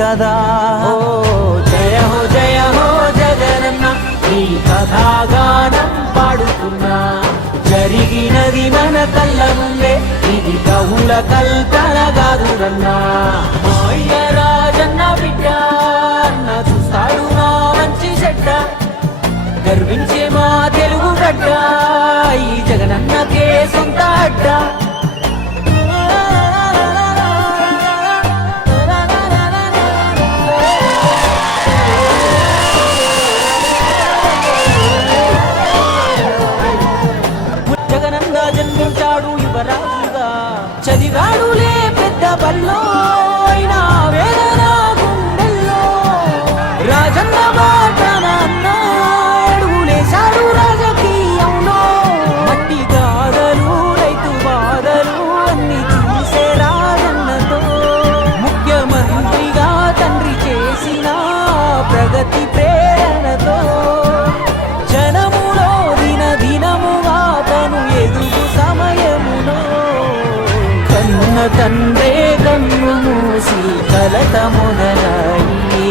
కదా. జయ హో జయ హో జగనన్న నీ కథాగానం పాడుతున్నా. జరిగినది మన కళ్ళ ముందే ఇది కవుల కల్పన కాదురన్నా. మాయ రాజన్న బిడ్డ అన్న చూస్తాడు నా మంచి చెడ్డ. గర్వించే యువరాజుగా చదివాడులే పెద్ద బల్లో. కన్న తండ్రే కన్ను మూసి కలత మొదలయ్యే.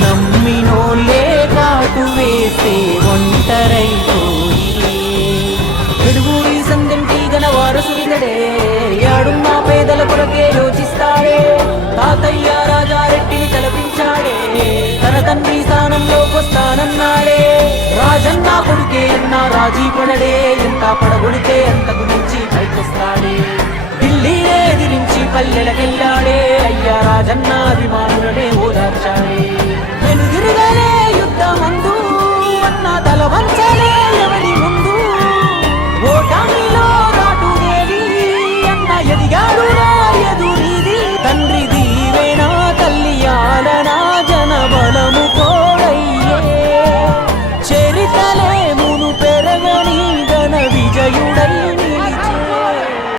నమ్మినోళ్ళే కాటు వేస్తే ఒంటరైపోయి. పిడుగురి సందంటి గన వారసుడితడే యాడున్న పేదల కొరకే యోచిస్తాడే. తాతయ్య రాజారెడ్డిని తలపించాడే తన తండ్రి స్థానంలోకొస్తానన్నాడే రాజన్న కొడుకే అన్న రాజీ పడడే ఎంత పడగొడితే అంతకు పల్లెలకెళ్ళాడే అయ్యా రాజన్న అభిమానులనే ఓదార్చాడే